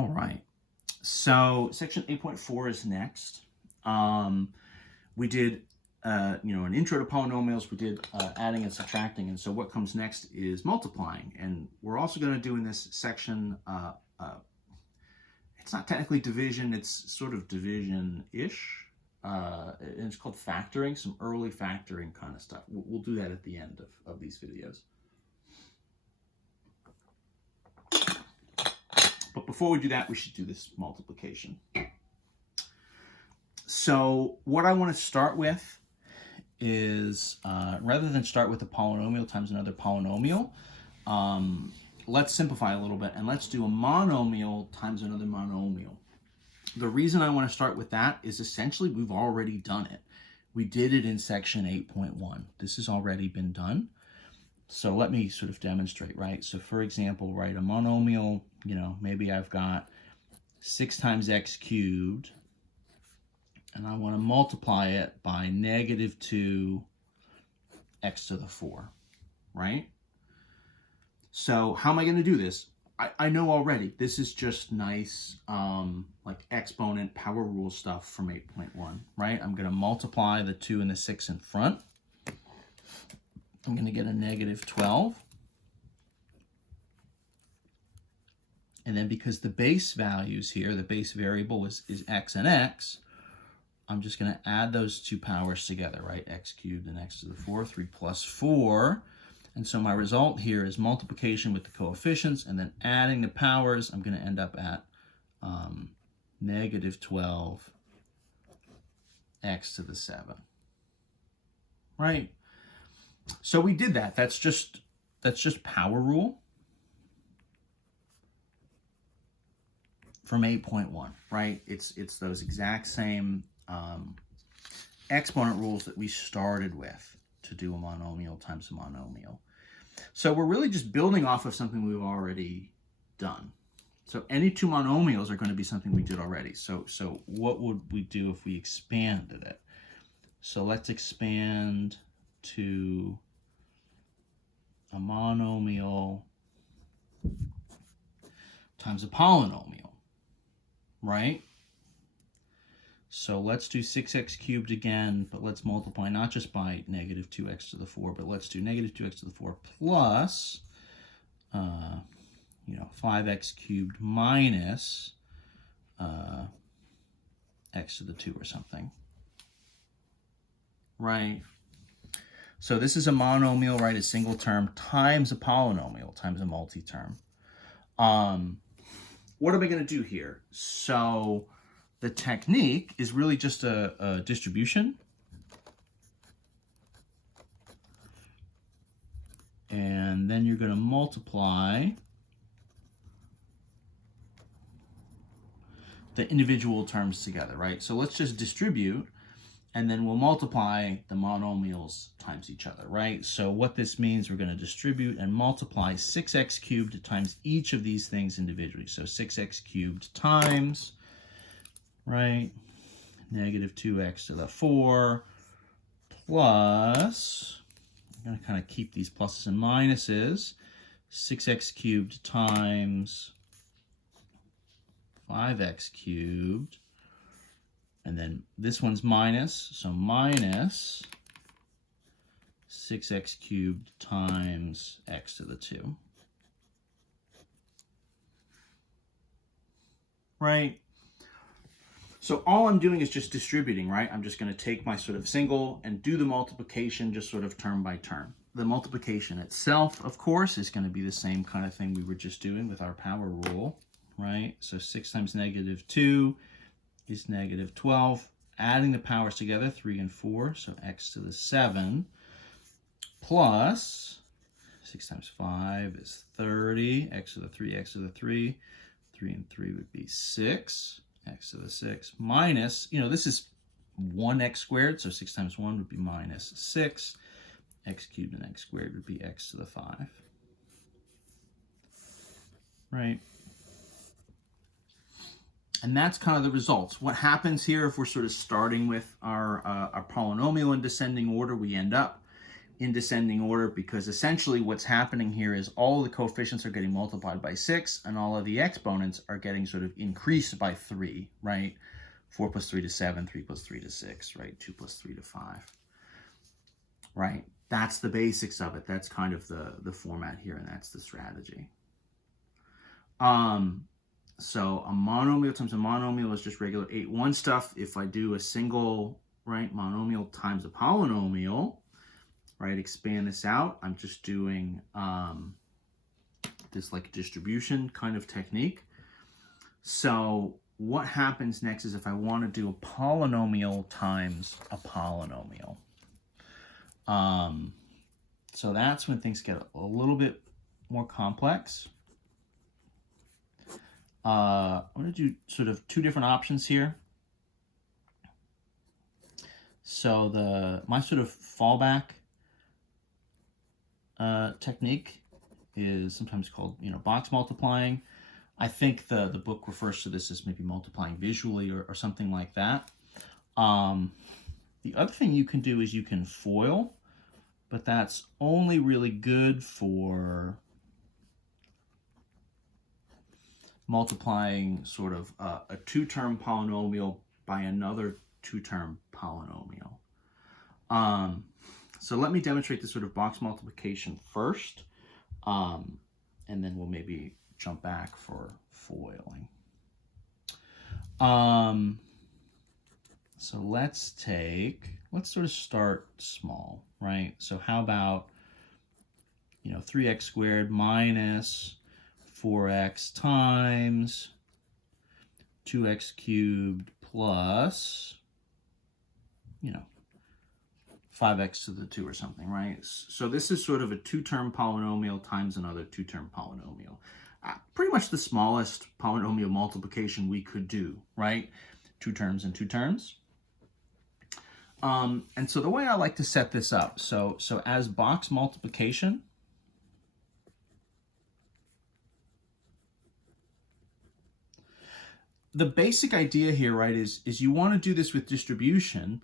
All right, so section 8.4 is next. We did, an intro to polynomials. We did adding and subtracting, and so what comes next is multiplying. And we're also going to do in this section, it's not technically division, it's sort of division-ish. And it's called factoring, some early factoring kind of stuff. We'll do that at the end of these videos. But before we do that, we should do this multiplication. So what I want to start with is, rather than start with a polynomial times another polynomial, let's simplify a little bit, and let's do a monomial times another monomial. The reason I want to start with that is essentially we've already done it. We did it in section 8.1. This has already been done. So let me sort of demonstrate, right? So for example, right, a monomial, maybe I've got 6 times x cubed, and I want to multiply it by -2 x to the 4, right? So how am I going to do this? I know already. This is just nice, like exponent power rule stuff from 8.1, right? I'm going to multiply the 2 and the 6 in front. I'm going to get a -12. And then because the base values here, the base variable is x and x, I'm just going to add those two powers together, right? X cubed and x to the 4, 3 plus 4. And so my result here is multiplication with the coefficients and then adding the powers. I'm going to end up at -12 x to the 7, right? So we did that. That's just power rule from 8.1, right? It's those exact same exponent rules that we started with to do a monomial times a monomial. So we're really just building off of something we've already done. So any two monomials are going to be something we did already. So what would we do if we expanded it? So let's expand to a monomial times a polynomial, right? So let's do 6x cubed again, but let's multiply not just by -2x to the 4, but let's do -2x to the 4 plus, 5x cubed minus x to the 2 or something, right? So this is a monomial, right, a single term, times a polynomial, times a multi-term. What am I going to do here? So the technique is really just a distribution. And then you're going to multiply the individual terms together, right? So let's just distribute, and then we'll multiply the monomials times each other, right? So what this means, we're going to distribute and multiply 6x cubed times each of these things individually. So 6x cubed times, right, -2x to the 4 plus, I'm going to kind of keep these pluses and minuses, 6x cubed times 5x cubed, and then this one's minus, so minus 6x cubed times x to the 2. Right? So all I'm doing is just distributing, right? I'm just going to take my sort of single and do the multiplication just sort of term by term. The multiplication itself, of course, is going to be the same kind of thing we were just doing with our power rule, right? So 6 times -2 is -12. Adding the powers together, 3 and 4, so x to the 7, plus 6 times 5 is 30, x to the 3, x to the 3, 3 and 3 would be 6, x to the 6, minus, this is 1x squared, so 6 times 1 would be -6, x cubed and x squared would be x to the 5, right? And that's kind of the results. What happens here if we're sort of starting with our polynomial in descending order, we end up in descending order, because essentially what's happening here is all of the coefficients are getting multiplied by 6 and all of the exponents are getting sort of increased by 3, right? 4 plus 3 to 7, 3 plus 3 to 6, right? 2 plus 3 to 5, right? That's the basics of it. That's kind of the format here, and that's the strategy. So a monomial times a monomial is just regular 8-1 stuff. If I do a single, right, monomial times a polynomial, right, expand this out, I'm just doing this like distribution kind of technique. So what happens next is if I want to do a polynomial times a polynomial. So that's when things get a little bit more complex. I'm going to do sort of two different options here. So my sort of fallback technique is sometimes called, box multiplying. I think the book refers to this as maybe multiplying visually or something like that. The other thing you can do is you can FOIL, but that's only really good for multiplying sort of a two-term polynomial by another two-term polynomial. So let me demonstrate this sort of box multiplication first, and then we'll maybe jump back for foiling. So let's sort of start small, right? So how about, 3x squared minus 4x times 2x cubed plus, 5x to the 2 or something, right? So this is sort of a two-term polynomial times another two-term polynomial. Pretty much the smallest polynomial multiplication we could do, right? Two terms and two terms. And so the way I like to set this up, so as box multiplication, the basic idea here, right, is you want to do this with distribution,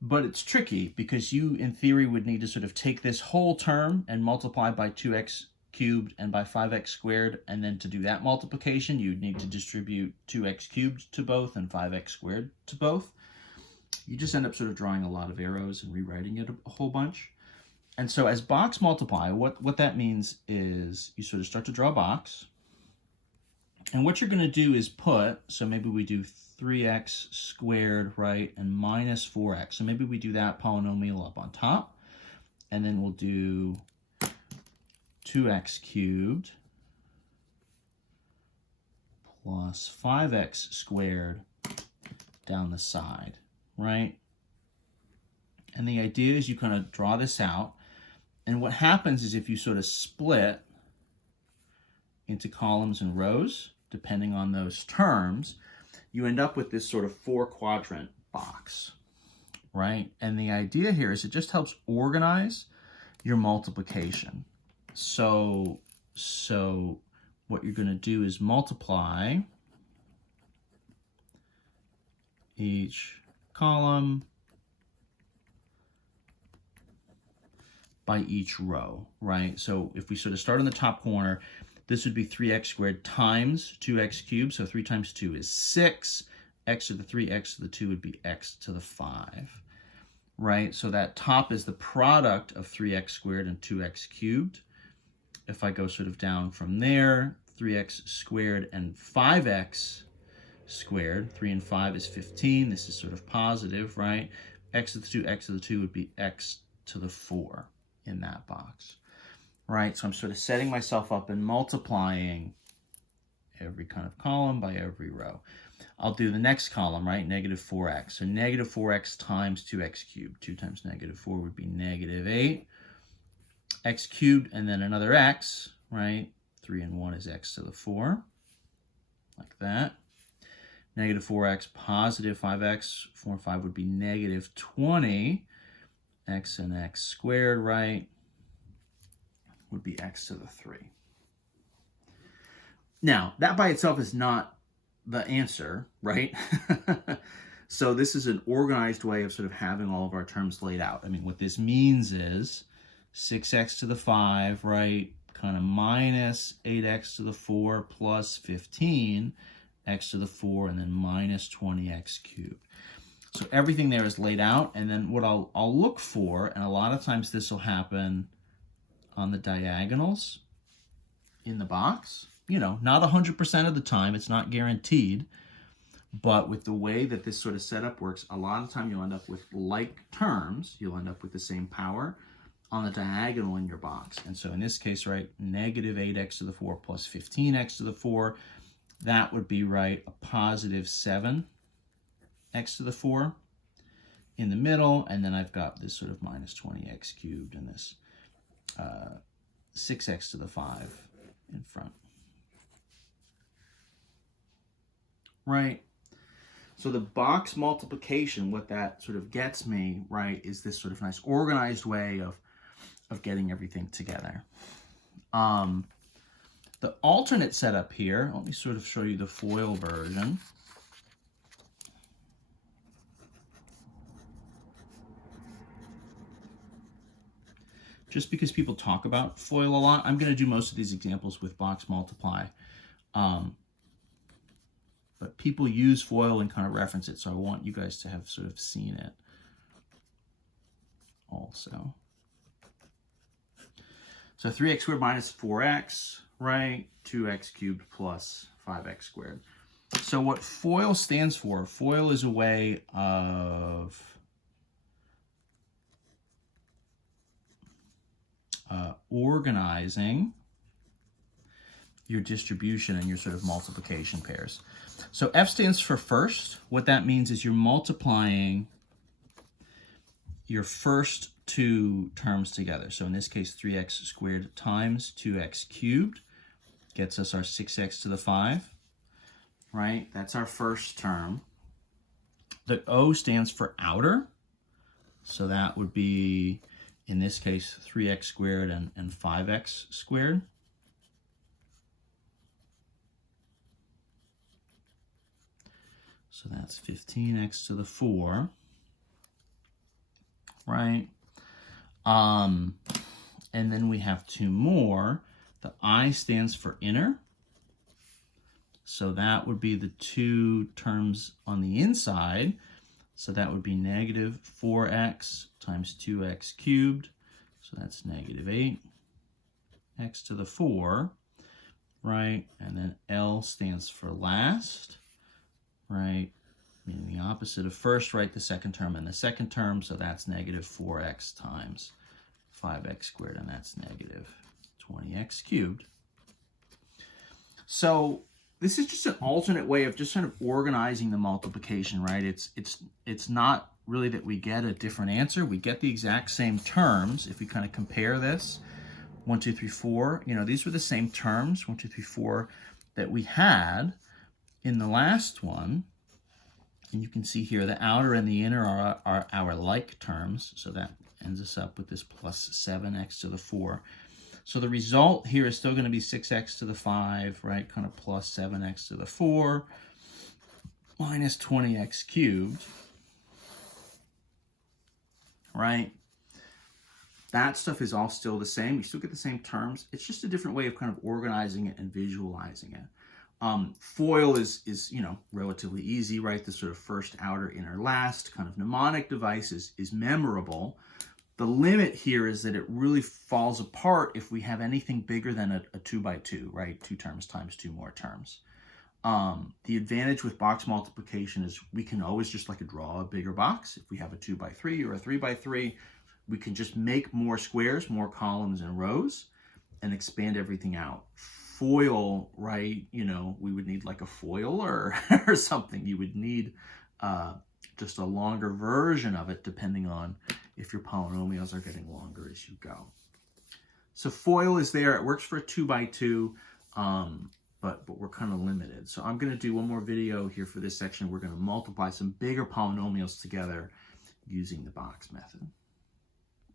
but it's tricky because you, in theory, would need to sort of take this whole term and multiply by 2x cubed and by 5x squared, and then to do that multiplication, you'd need to distribute 2x cubed to both and 5x squared to both. You just end up sort of drawing a lot of arrows and rewriting it a whole bunch. And so as box multiply, what that means is you sort of start to draw a box. And what you're going to do is so maybe we do 3x squared, right, and minus 4x. So maybe we do that polynomial up on top. And then we'll do 2x cubed plus 5x squared down the side, right? And the idea is you kind of draw this out. And what happens is if you sort of split into columns and rows, depending on those terms, you end up with this sort of 4-quadrant box, right? And the idea here is it just helps organize your multiplication. So what you're going to do is multiply each column by each row, right? So if we sort of start in the top corner, this would be 3x squared times 2x cubed. So 3 times 2 is 6. X to the 3, x to the 2 would be x to the 5, right? So that top is the product of 3x squared and 2x cubed. If I go sort of down from there, 3x squared and 5x squared, 3 and 5 is 15. This is sort of positive, right? X to the 2, x to the 2 would be x to the 4 in that box. Right, so I'm sort of setting myself up and multiplying every kind of column by every row. I'll do the next column, right, negative 4x. So negative 4x times 2x cubed. 2 times negative 4 would be negative 8. X cubed, and then another x, right? 3 and 1 is x to the 4, like that. Negative 4x, positive 5x. 4 and 5 would be negative 20. X and x squared, right, would be x to the 3. Now, that by itself is not the answer, right? So this is an organized way of sort of having all of our terms laid out. I mean, what this means is 6x to the 5, right? Kind of minus 8x to the 4 plus 15x to the 4, and then minus 20x cubed. So everything there is laid out, and then what I'll look for, and a lot of times this will happen on the diagonals in the box. You know, not 100% of the time, it's not guaranteed, but with the way that this sort of setup works, a lot of the time you'll end up with like terms, you'll end up with the same power on the diagonal in your box. And so in this case, right, negative 8x to the 4 plus 15x to the 4, that would be, right, a positive 7x to the 4 in the middle, and then I've got this sort of minus 20x cubed and this 6x to the 5 in front. Right? So the box multiplication, what that sort of gets me, right, is this sort of nice organized way of getting everything together. The alternate setup here, let me sort of show you the FOIL version. Just because people talk about FOIL a lot, I'm going to do most of these examples with box multiply. But people use FOIL and kind of reference it, so I want you guys to have sort of seen it also. So 3x squared minus 4x, right? 2x cubed plus 5x squared. So what FOIL stands for, FOIL is a way of organizing your distribution and your sort of multiplication pairs. So F stands for first. What that means is you're multiplying your first two terms together. So in this case, 3x squared times 2x cubed gets us our 6x to the 5, right? That's our first term. The O stands for outer. So that would be, in this case, 3x squared and 5x squared. So that's 15x to the 4, right? And then we have two more. The I stands for inner. So that would be the two terms on the inside. So that would be negative 4x times 2x cubed. So that's negative 8x to the 4, right? And then L stands for last, right? Meaning the opposite of first, right? The second term and the second term. So that's negative 4x times 5x squared, and that's negative 20x cubed. So this is just an alternate way of just sort of organizing the multiplication, right? It's not really that we get a different answer. We get the exact same terms. If we kind of compare this, 1, 2, 3, 4, you know, these were the same terms, 1, 2, 3, 4, that we had in the last one. And you can see here the outer and the inner are our like terms. So that ends us up with this plus 7x to the 4. So the result here is still going to be 6x to the 5, right? Kind of plus 7x to the 4 minus 20x cubed, right? That stuff is all still the same. We still get the same terms. It's just a different way of kind of organizing it and visualizing it. FOIL is you know, relatively easy, right? The sort of first, outer, inner, last kind of mnemonic device is memorable. The limit here is that it really falls apart if we have anything bigger than a 2 by 2, right? 2 terms times 2 more terms. The advantage with box multiplication is we can always just like draw a bigger box. If we have a 2 by 3 or a 3 by 3, we can just make more squares, more columns and rows, and expand everything out. FOIL, right? You know, we would need like a FOIL or something. You would need just a longer version of it, depending on if your polynomials are getting longer as you go. So FOIL is there. It works for a 2 by 2, but we're kind of limited. So I'm going to do one more video here for this section. We're going to multiply some bigger polynomials together using the box method.